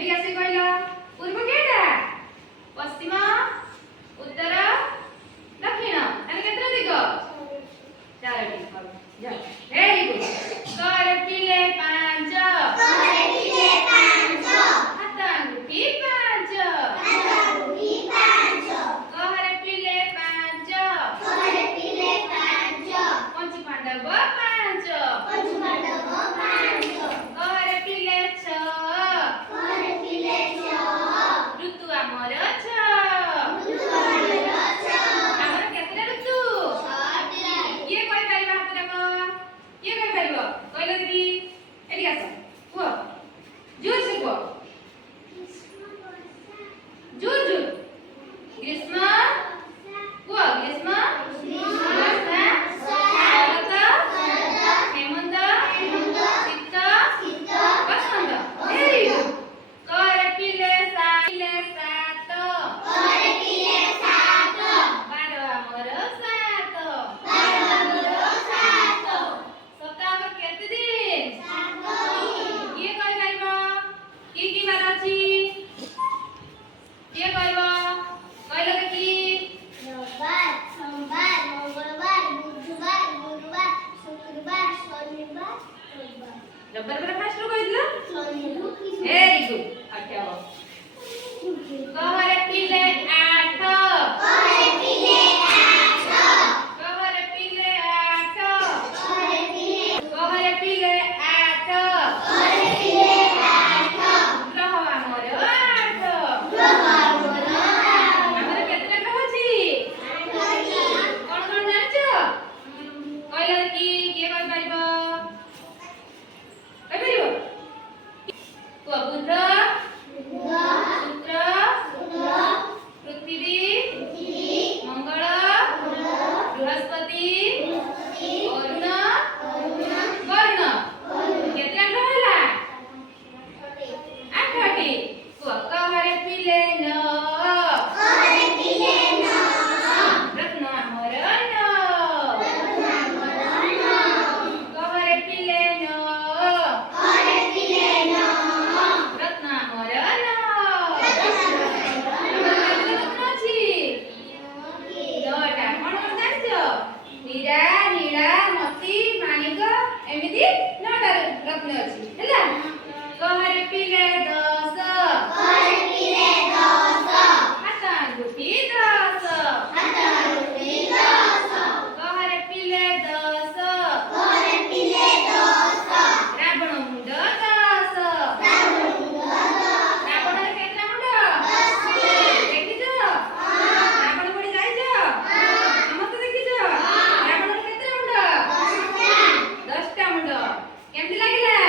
ଏଠି ଆସି କହିଲ ପୂର୍ବ କେଟା ପଶ୍ଚିମ ଉତ୍ତର ଦକ୍ଷିଣ ତାହେଲେ କେତେଟା ଦିଗ ଚାରୋଟି ଯାଅ ଭେରି ଗୁଡ କରେ ପିଲେ ପାଞ୍ଚ ହାତ ଆଙ୍ଗୁଠି ପାଞ୍ଚ କହରେ ପିଲେ ପାଞ୍ଚ ପଞ୍ଚୁ ପାଣ୍ଡବ ପାଞ୍ଚ କହରେ ପିଲେ ଛଅ ଋତୁ ଆମର ଛଅ ଆମର କେତେଟା ଋତୁ କିଏ କହିପାରିବ ହାତ ଦେଖ କିଏ କହିପାରିବ କହିଲ ଦିଦି ଏଠି ଆସ କୁହ ଜୋରସେ କୁହ ଜୋର ଜୋର ଗ୍ରୀଷ୍ମ କୁହ ଗ୍ରୀଷ୍ମ ବର୍ଷା ଶରତ ହେମନ୍ତ ଶୀତ ବସନ୍ତ ଭେରି ଗୁଡ କରେ ପିଲେ ସାତ ବାର ଆମର ସାତ ସପ୍ତାହ କେତେ ଦିନ କିଏ କହିପାରିବ କି ବାର ଅଛି କିଏ କହିବ କହିଲ ଦେଖି ରବିବାର ପରେ ଫାଷ୍ଟ କହିଥିଲ ଭେରି ଗୁଡ ଆଠ କହରେ ପିଲେ ଆଠ କହରେ ପିଲେ ଆଠ କହରେ ପିଲେ ଆଠ ଗ୍ରହ ଆମର ଆଠ ଆମର କେତେଟା ଗ୍ରହ ଅଛି କଣ କଣ ଜାଣିଛ କହିଲ ଦେଖି କିଏ କହିପାରିବ କହିପାରିବ କୁହ ବୁଧ ଶୁକ୍ର ପୃଥିବୀ ମଙ୍ଗଳ ବୃହସ୍ପତି ଅରୁଣ ବରୁଣ କେତେଟା ଗ୍ରହ ହେଲା ଆଠଟି କୁହ କହରେ ପିଲେ ନଅ ରତ୍ନ ଆମର ନଅ କହରେ ପିଲେ ନଅ ରତ୍ନ ଆମର ନଅ ରତ୍ନ ଅଛି ନଅଟା କଣ କଣ ଜାଣିଛ ହୀରା ନୀଳା ମୋତି ମାଣିକ ଏମିତି ନଅଟା ରତ୍ନ ଅଛି ହେଲା କହରେ ପିଲେ ଦଶ ହାତ ଆଙ୍ଗୁଠି ଦଶ କହରେ ପିଲେ ଦଶ ରାବଣ ମୁଣ୍ଡ ଦଶ ରାବଣର କେତେଟା ମୁଣ୍ଡ ଦେଖିଛ ରାବଣ ପୋଡି ଯାଇଛ ସମସ୍ତେ ଦେଖିଛ ରାବଣର କେତେଟା ମୁଣ୍ଡ 10ଟା ମୁଣ୍ଡ କେମିତି ଲାଗିଲା